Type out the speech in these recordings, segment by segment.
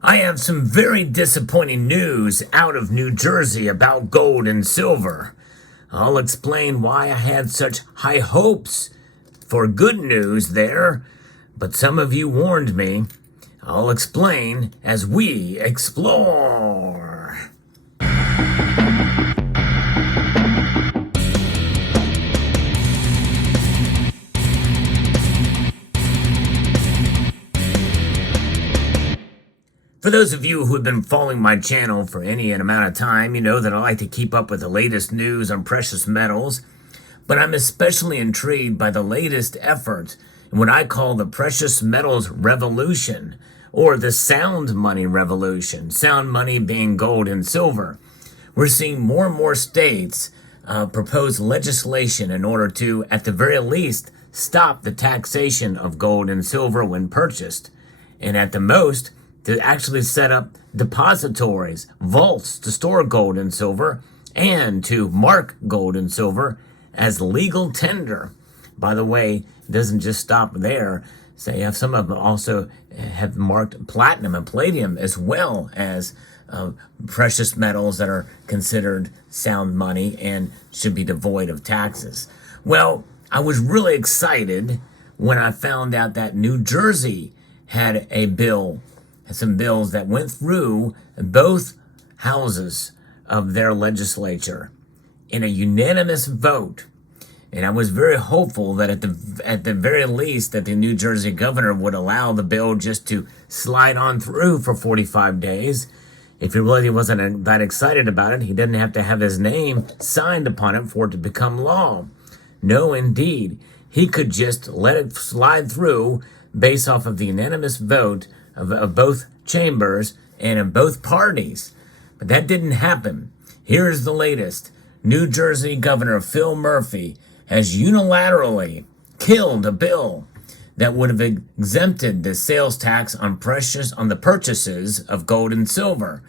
I have some very disappointing news out of New Jersey about gold and silver. I'll explain why I had such high hopes for good news there, but some of you warned me. I'll explain as we explore. For those of you who have been following my channel for any amount of time, you know that I like to keep up with the latest news on precious metals, but I'm especially intrigued by the latest efforts in what I call the precious metals revolution, or the sound money revolution, sound money being gold and silver. We're seeing more and more states propose legislation in order to, at the very least, stop the taxation of gold and silver when purchased, and at the most, to actually set up depositories, vaults to store gold and silver, and to mark gold and silver as legal tender. By the way, it doesn't just stop there. Say, some of them also have marked platinum and palladium as well as precious metals that are considered sound money and should be devoid of taxes. Well, I was really excited when I found out that New Jersey had a bill, some bills that went through both houses of their legislature in a unanimous vote. And I was very hopeful that at the very least that the New Jersey governor would allow the bill just to slide on through for 45 days. If he really wasn't that excited about it, he didn't have to have his name signed upon it for it to become law. No, indeed. He could just let it slide through based off of the unanimous vote of both chambers and of both parties. But that didn't happen. Here's the latest. New Jersey Governor Phil Murphy has unilaterally killed a bill that would have exempted the sales tax on the purchases of gold and silver.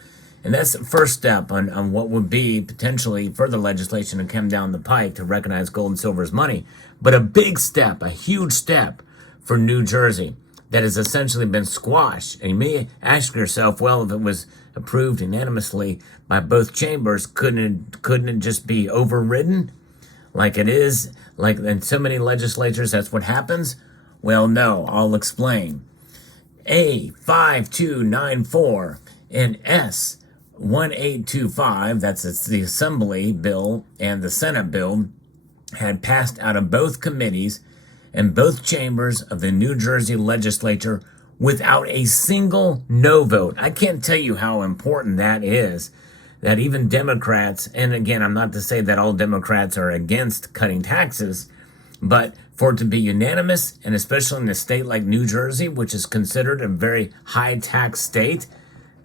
And that's the first step on what would be potentially further legislation to come down the pike to recognize gold and silver as money. But a big step, a huge step for New Jersey that has essentially been squashed. And you may ask yourself, well, if it was approved unanimously by both chambers, couldn't it just be overridden? Like it is, like in so many legislatures, that's what happens? Well, no, I'll explain. A5294 and S1825, that's the Assembly bill and the Senate bill, had passed out of both committees and both chambers of the New Jersey legislature without a single no vote. I can't tell you how important that is, that even Democrats, and again, I'm not to say that all Democrats are against cutting taxes, but for it to be unanimous, and especially in a state like New Jersey, which is considered a very high tax state,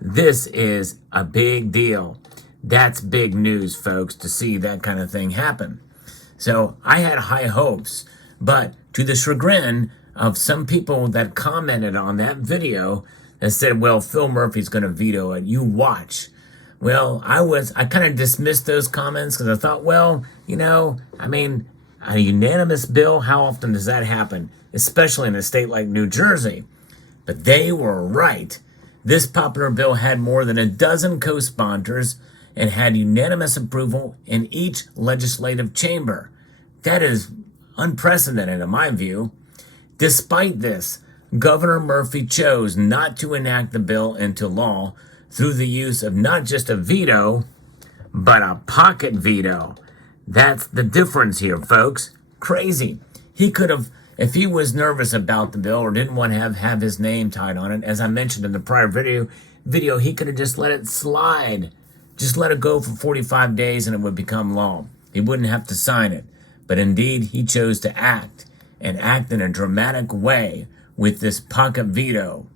this is a big deal. That's big news, folks, to see that kind of thing happen. So I had high hopes, but to the chagrin of some people that commented on that video and said, well, Phil Murphy's going to veto it. You watch. Well, I kind of dismissed those comments because I thought, well, a unanimous bill, how often does that happen? Especially in a state like New Jersey. But they were right. This popular bill had more than a dozen co-sponsors and had unanimous approval in each legislative chamber. That is unprecedented in my view. Despite this, Governor Murphy chose not to enact the bill into law through the use of not just a veto, but a pocket veto. That's the difference here, folks. Crazy. He could have, if he was nervous about the bill or didn't want to have his name tied on it, as I mentioned in the prior video, he could have just let it slide. Just let it go for 45 days and it would become law. He wouldn't have to sign it. But indeed, he chose to act in a dramatic way with this pocket veto.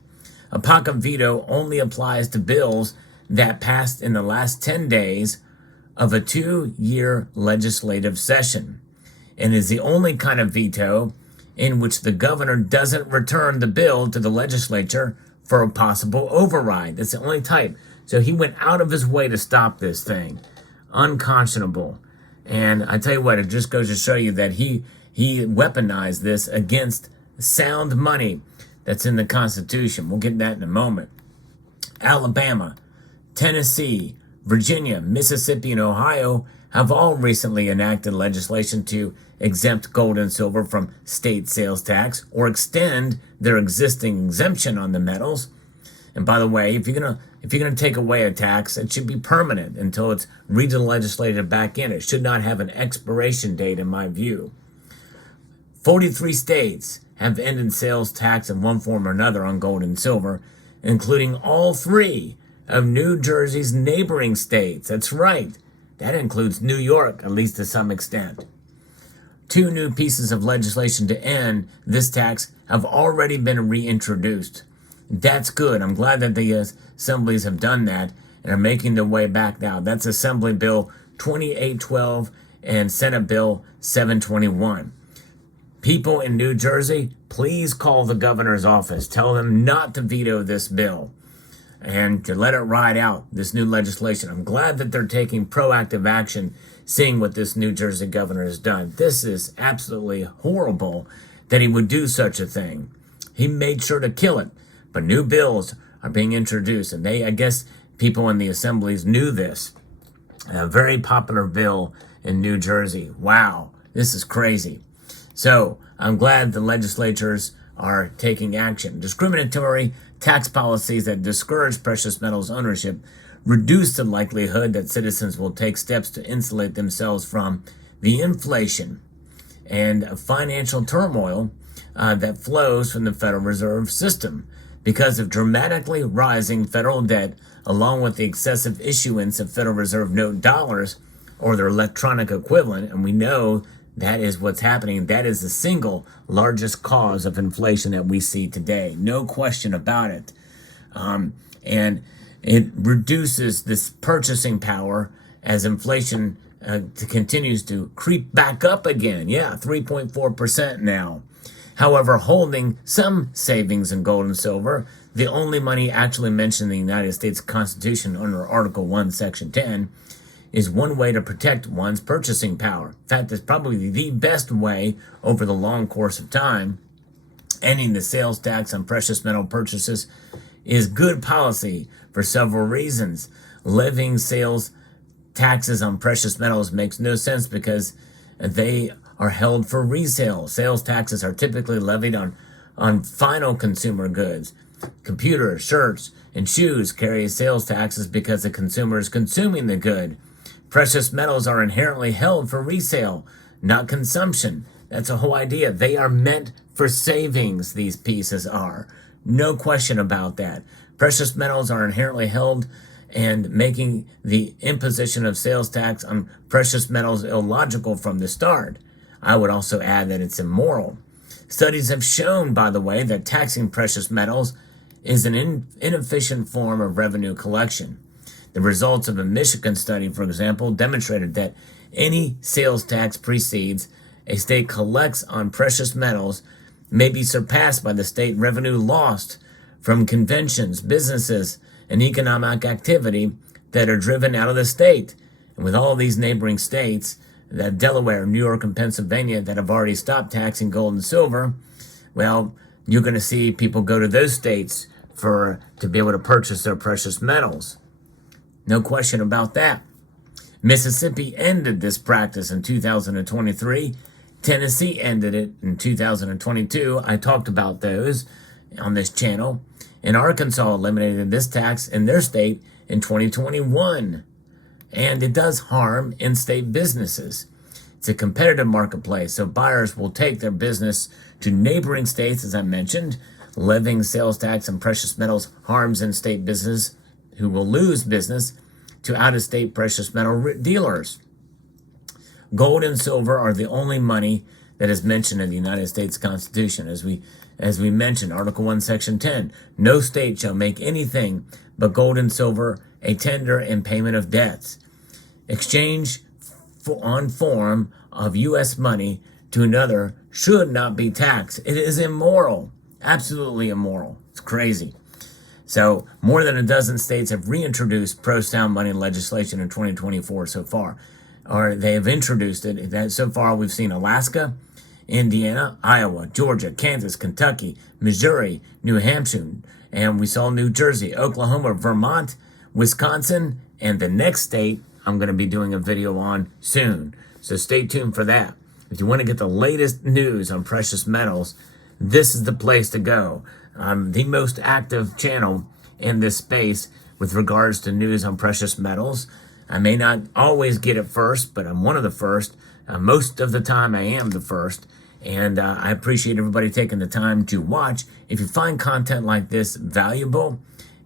A pocket veto only applies to bills that passed in the last 10 days of a 2-year legislative session, and is the only kind of veto in which the governor doesn't return the bill to the legislature for a possible override. That's the only type. So he went out of his way to stop this thing. Unconscionable. And I tell you what, it just goes to show you that he weaponized this against sound money that's in the Constitution. We'll get to that in a moment. Alabama, Tennessee, Virginia, Mississippi, and Ohio have all recently enacted legislation to exempt gold and silver from state sales tax or extend their existing exemption on the metals. And by the way, if you're gonna take away a tax, it should be permanent until it's re-legislated back in. It should not have an expiration date, in my view. 43 states have ended sales tax in one form or another on gold and silver, including all three of New Jersey's neighboring states. That's right. That includes New York, at least to some extent. 2 new pieces of legislation to end this tax have already been reintroduced. That's good. I'm glad that the assemblies have done that and are making their way back now. That's Assembly Bill 2812 and Senate Bill 721. People in New Jersey, please call the governor's office. Tell them not to veto this bill and to let it ride out, this new legislation. I'm glad that they're taking proactive action, seeing what this New Jersey governor has done. This is absolutely horrible that he would do such a thing. He made sure to kill it, but new bills are being introduced, and I guess people in the assemblies knew this. A very popular bill in New Jersey. Wow, this is crazy. So I'm glad the legislatures are taking action. Discriminatory tax policies that discourage precious metals ownership reduce the likelihood that citizens will take steps to insulate themselves from the inflation and financial turmoil that flows from the Federal Reserve System because of dramatically rising federal debt, along with the excessive issuance of Federal Reserve note dollars or their electronic equivalent. And we know that is what's happening. That is the single largest cause of inflation that we see today. No question about it. And it reduces this purchasing power as inflation continues to creep back up again. Yeah, 3.4% now. However, holding some savings in gold and silver, the only money actually mentioned in the United States Constitution under Article 1, Section 10, is one way to protect one's purchasing power. In fact, it's probably the best way over the long course of time. Ending the sales tax on precious metal purchases is good policy for several reasons. Levying sales taxes on precious metals makes no sense because they are held for resale. Sales taxes are typically levied on final consumer goods. Computers, shirts, and shoes carry sales taxes because the consumer is consuming the good. Precious metals are inherently held for resale, not consumption. That's the whole idea. They are meant for savings, these pieces are. No question about that. Precious metals are inherently held, and making the imposition of sales tax on precious metals illogical from the start. I would also add that it's immoral. Studies have shown, by the way, that taxing precious metals is an inefficient form of revenue collection. The results of a Michigan study, for example, demonstrated that any sales tax proceeds a state collects on precious metals may be surpassed by the state revenue lost from conventions, businesses, and economic activity that are driven out of the state. And with all these neighboring states, that Delaware, New York, and Pennsylvania that have already stopped taxing gold and silver, well, you're going to see people go to those states to be able to purchase their precious metals. No question about that. Mississippi ended this practice in 2023. Tennessee ended it in 2022. I talked about those on this channel. And Arkansas eliminated this tax in their state in 2021. And it does harm in-state businesses. It's a competitive marketplace, so buyers will take their business to neighboring states, as I mentioned. Levying sales tax on precious metals harms in-state business who will lose business to out-of-state precious metal dealers. Gold and silver are the only money that is mentioned in the United States Constitution. As we mentioned, Article 1, Section 10, no state shall make anything but gold and silver a tender in payment of debts. Exchange on form of U.S. money to another should not be taxed. It is immoral, absolutely immoral. It's crazy. So more than a dozen states have reintroduced pro-sound money legislation in 2024 so far, or they have introduced it. So far we've seen Alaska, Indiana, Iowa, Georgia, Kansas, Kentucky, Missouri, New Hampshire, And we saw New Jersey, Oklahoma, Vermont, Wisconsin, and the next state I'm going to be doing a video on soon. So stay tuned for that. If you want to get the latest news on precious metals, this is the place to go. I'm the most active channel in this space with regards to news on precious metals. I may not always get it first, but I'm one of the first. Most of the time I am the first. And I appreciate everybody taking the time to watch. If you find content like this valuable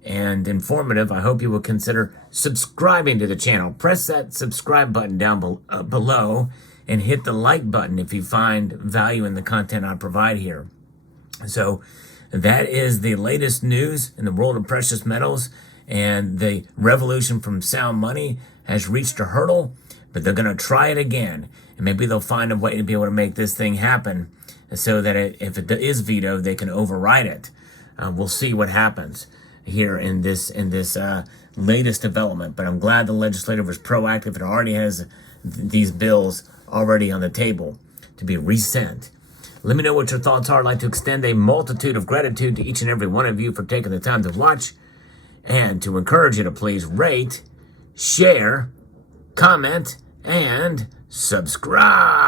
and informative, I hope you will consider subscribing to the channel. Press that subscribe button down below and hit the like button if you find value in the content I provide here. So that is the latest news in the world of precious metals, and the revolution from sound money has reached a hurdle, but they're going to try it again, and maybe they'll find a way to be able to make this thing happen so that if it is vetoed, they can override it. We'll see what happens here in this latest development, but I'm glad the legislature was proactive and already has these bills already on the table to be resent. Let me know what your thoughts are. I'd like to extend a multitude of gratitude to each and every one of you for taking the time to watch, and to encourage you to please rate, share, comment, and subscribe.